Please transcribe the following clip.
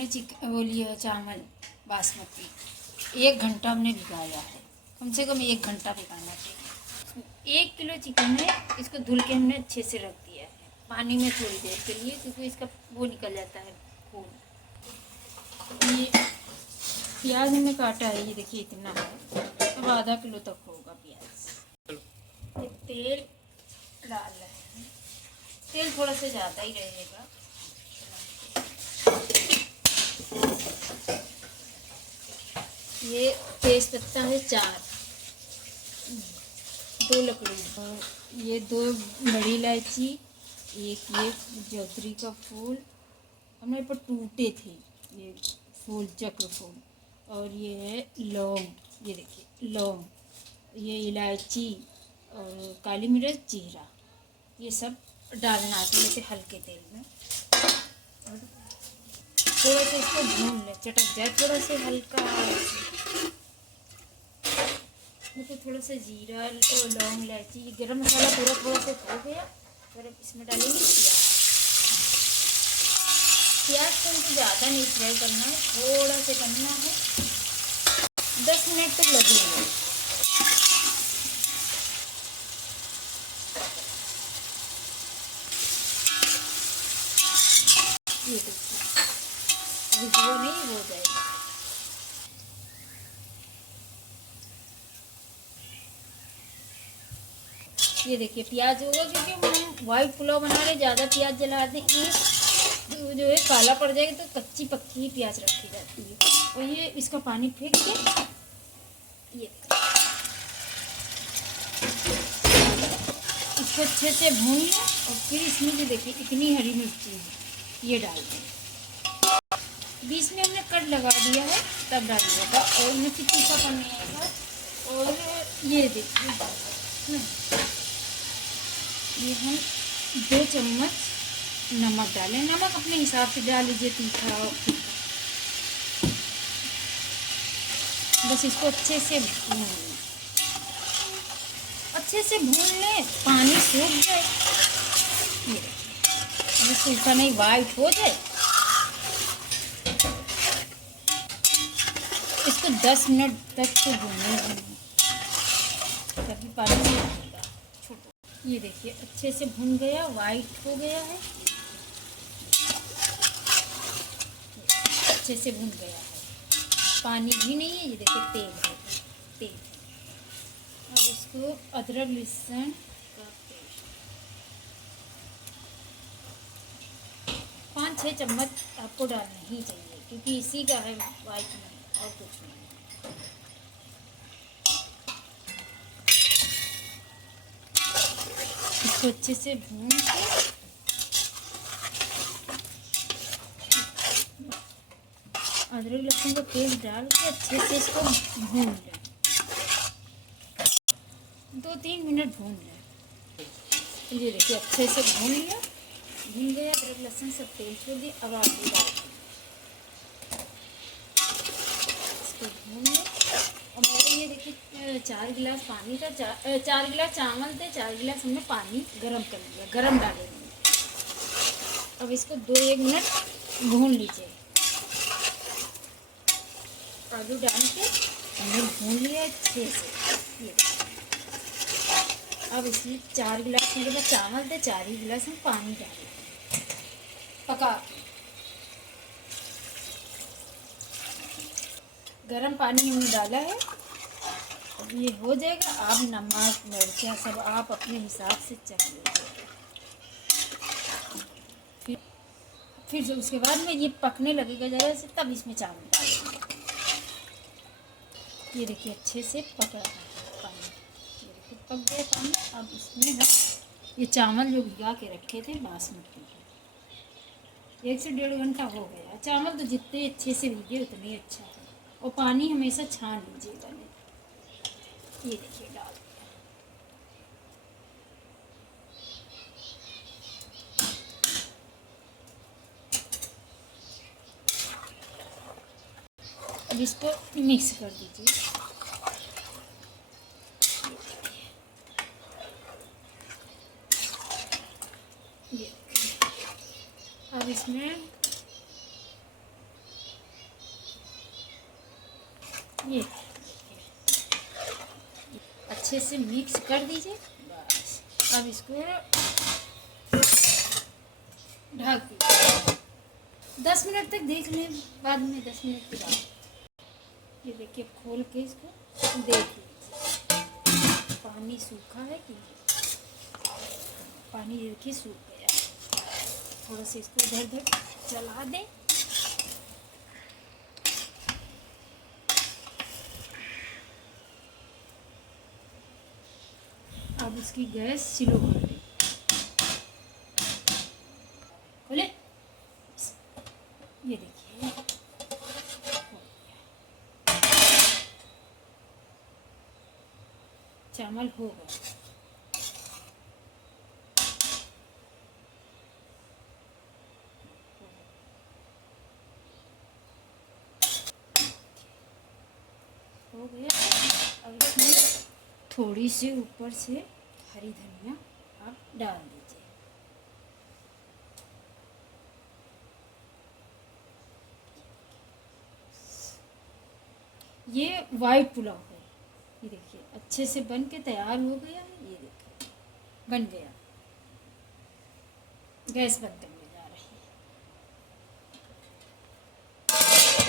हमने वो लिया चावल बासमती, 1 घंटा हमने भिगाया है, कम से कम 1 घंटा भिगाना चाहिए। 1 किलो चिकन है, इसको धुल के हमने अच्छे से रख दिया है पानी में थोड़ी देर के लिए, क्योंकि इसका वो निकल जाता है खून। ये प्याज हमने काटा है, ये देखिए इतना है, अब आधा किलो तक होगा प्याज। ये तेल डाल रहे हैं, तेल थोड़ा सा ज़्यादा ही रहेगा। ये तेज पत्ता है 4, 2 लकड़ी, ये 2 बड़ी इलायची, एक ये जौतरी का फूल हमारे पर टूटे थे, ये फूल चक्र फूल, और ये है लौंग, ये देखिए लौंग, ये इलायची और काली मिर्च जीरा, ये सब डालना है थोड़े हल्के तेल में। और थोड़ा सा इसको भून ले, चटक जाए थोड़ा सा हल्का, तो थोड़ा सा जीरा और लौंग इलायची, गरम मसाला पूरा थोड़ा सा हो गया, और इसमें डालेंगे प्याज। प्याज को हमको ज़्यादा नहीं फ्राई करना है, थोड़ा सा करना है, 10 मिनट तक लगेंगे। ये देखिए अभी वो नहीं हो जाएगा। ये देखिए प्याज होगा, क्योंकि हम वाइट पुलाव बना रहे, ज़्यादा प्याज जला देंगे तो जो है काला पड़ जाएगा, तो कच्ची पक्की ही प्याज रखी जाती है। और ये इसका पानी फेंक के ये इसको अच्छे से भून लें, और फिर इसमें जो देखिए इतनी हरी मिर्ची है ये डाल दें। बीच में हमने कट लगा दिया है, तब डालिएगा, और मिर्ची तीखा करने आएगा। और ये देखिए ये हम 2 चम्मच नमक डालें, नमक अपने हिसाब से डाल लीजिए, तीखा और फीका। बस इसको अच्छे से भून लें, अच्छे से भून लें, पानी सूख जाए, ये सूखा नहीं वाइट हो जाए, इसको 10 मिनट तक तो भूनना है, ताकि पानी नहीं लगेगा। छोटो ये देखिए अच्छे से भून गया, वाइट हो गया है, अच्छे से भून गया है, पानी भी नहीं है, ये देखिए तेल है, तेल। अब इसको अदरक लहसुन का पेस्ट 5-6 चम्मच आपको डालना ही चाहिए, क्योंकि इसी का है वाइट में, और कुछ नहीं। इसको अच्छे से भून के अदरक लहसुन का पेस्ट डाल के अच्छे से इसको भून लें, 2-3 मिनट भून लें। ये देखिए अच्छे से भून लिया, भून गया, अदरक लहसुन सब तेल छोड़ दिए। अब आप डाल इसको भून लें। और मेरे ये देखिए 4 गिलास पानी था, 4 गिलास चावल थे, 4 गिलास हमने पानी गरम कर लिया, गरम डालेंगे। अब इसको 2-1 मिनट भून लीजिए। आलू डाल के हमने भून लिया अच्छे से। ये अब इसमें 4 गिलास मेरे पास चावल थे, 4 ही गिलास हम पानी डालें, पका गरम पानी हमने डाला है। अब ये हो जाएगा, आप नमक मिर्चा सब आप अपने हिसाब से चख लीजिए। फिर उसके बाद में ये पकने लगेगा ज़रा से, तब इसमें चावल डालेंगे। ये देखिए अच्छे से पक रहा है पानी, ये देखिए पक गया पानी। अब इसमें हम ये चावल जो भिगा के रखे थे बासमती के, 1 से 1.5 घंटा हो गया। चावल तो जितने अच्छे से भीगे उतने ही अच्छा है, और पानी हमेशा छान लीजिएगा। ये देखिए डाल अब इसको मिक्स कर दीजिए। ये अब इसमें ये अच्छे से मिक्स कर दीजिए। बस अब इसको ढक दीजिए 10 मिनट तक। देख लें बाद में 10 मिनट के बाद। ये देखिए खोल के इसको देख लीजिए पानी सूखा है कि नहीं। पानी देखिए सूख गया। थोड़ा सा इसको इधर उधर चला दें। अब उसकी गैस स्लो कर दें। खोले ये देखिए चावल हो गया। हो गया। अब इसमें थोड़ी सी ऊपर से हरी धनिया आप डाल दीजिए। ये वाइट पुलाव है। ये देखिए अच्छे से बन के तैयार हो गया है। ये देखिए बन गया। गैस बंद कर।